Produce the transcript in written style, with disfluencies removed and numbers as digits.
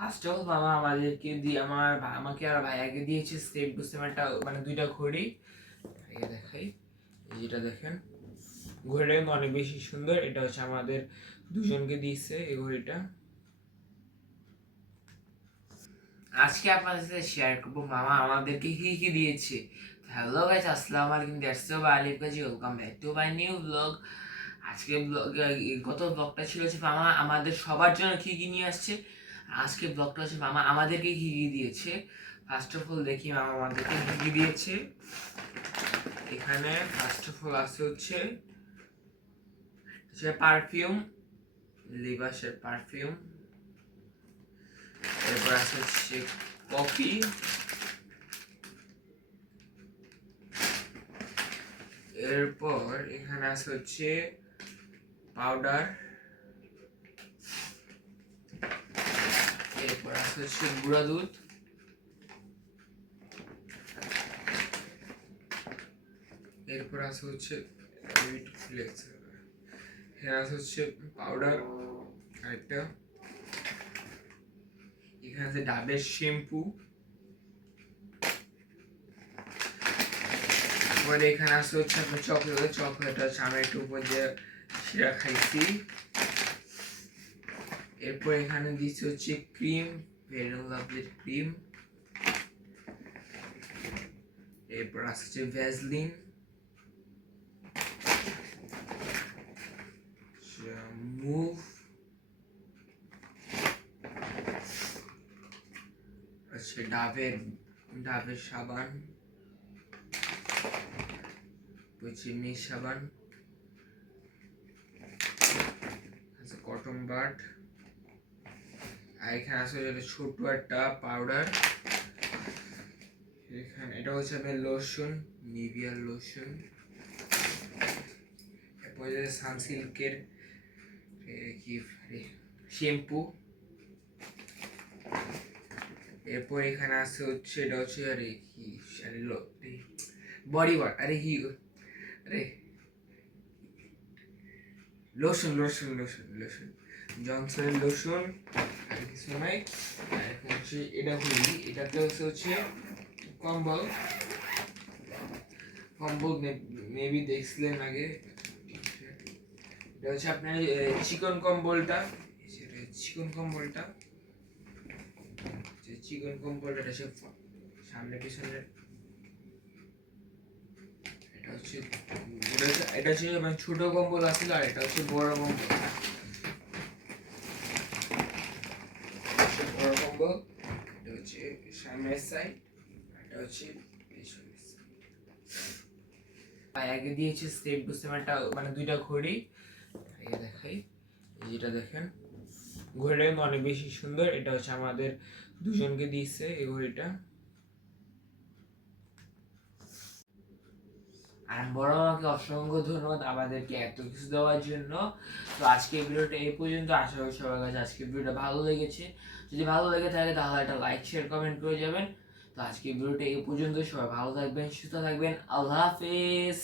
First of all মামা আমাকে আর ভাইয়াকে দিয়েছে সেম টু সেম একটা মানে দুইটা ঘড়ি। এই দেখাই, যেটা দেখেন ঘড়িটা কিন্তু অনেক বেশি সুন্দর। এটা হচ্ছে আমাদের দুজনকে দিয়েছে এই ঘড়িটা। আজকে আপনাদের সাথে শেয়ার করবো মামা আমাদেরকে কি কি দিয়েছে। হ্যালো গাইস, আসসালামু আলাইকুম, that's so Alif Gazi, welcome back to my new blog. আজকে গত ব্লগটা ছিল হচ্ছে মামা আমাদের সবার জন্য কি কি নিয়ে আসছে। আজকে ব্লগটা হচ্ছে মামা আমাদেরকে কি কি দিয়েছে। ফার্স্ট অফ অল দেখি মামা আমাদেরকে কি কি দিয়েছে। এখানে ফার্স্ট অফ অল আছে হচ্ছে পারফিউম, লিভাসের পারফিউম। এরপর আছে হচ্ছে কফি। এরপর এখানে আছে হচ্ছে পাউডার। এরপর আছে হচ্ছে গুঁড়া দুধ। এরপর আছে হচ্ছে এখানে আছে হচ্ছে পাউডার আরেকটা। এখানে আছে ডাবের শ্যাম্পু। এরপরে এখানে আছে হচ্ছে আপনার চকলেট আছে, আমি একটু উপর দিয়ে সেটা খাইছি। এরপর এখানে দিচ্ছে হচ্ছে ক্রিম, ভ্যানিলা ক্রিম। এরপর আসছে ভ্যাসলিন, মুভ, আছে ডাবের সাবান, হচ্ছে মিস সাবান, আছে কটন বাড। আর এখানে আছে ছোট একটা পাউডার। এখানে এটা হচ্ছে আপনার লোশন, নিভিয়ার লোশন। এরপর সানসিল্কের কি শ্যাম্পু। এরপর এখানে আছে হচ্ছে এটা হচ্ছে আরে কি বডি ওয়াশ, আরে কি আরে লোশন লোশন লোশন লোশন জনসনের লোশন। আর কিছু নাই। আর এখন হচ্ছে এটা হুডি, এটাতে হচ্ছে কম্বল। কম্বল মেবি দেখছিলেন আগে। এটা হচ্ছে আপনার চিকন কম্বলটা। চিকন কম্বলটা হচ্ছে সামনে পিছনে। এটা হচ্ছে মানে ছোট কম্বল আছে, আর এটা হচ্ছে বড় কম্বল। বড় কম্বল এটা হচ্ছে সামনের সাইড, এটা হচ্ছে পিছনের সাইড। আগে দিয়েছে সেম টু সেম একটা মানে দুইটা ঘড়ি। এই দেখাই, যেটা দেখেন ঘড়িটা কিন্তু অনেক বেশি সুন্দর। এটা হচ্ছে আমাদের দুজনকে দিয়েছে এই ঘড়িটা। আর বড় আমাকে অসংখ্য ধন্যবাদ আমাদেরকে এত কিছু দেওয়ার জন্য। তো আজকের ভিডিওটা এই পর্যন্ত। আশা করি সবার কাছে আজকের ভিডিওটা ভালো লেগেছে। যদি ভালো লেগে থাকে তাহলে একটা লাইক শেয়ার কমেন্ট করে যাবেন। তো আজকের ভিডিওটা এই পর্যন্ত। সবাই ভালো থাকবেন, সুস্থ থাকবেন। আল্লাহ হাফেজ।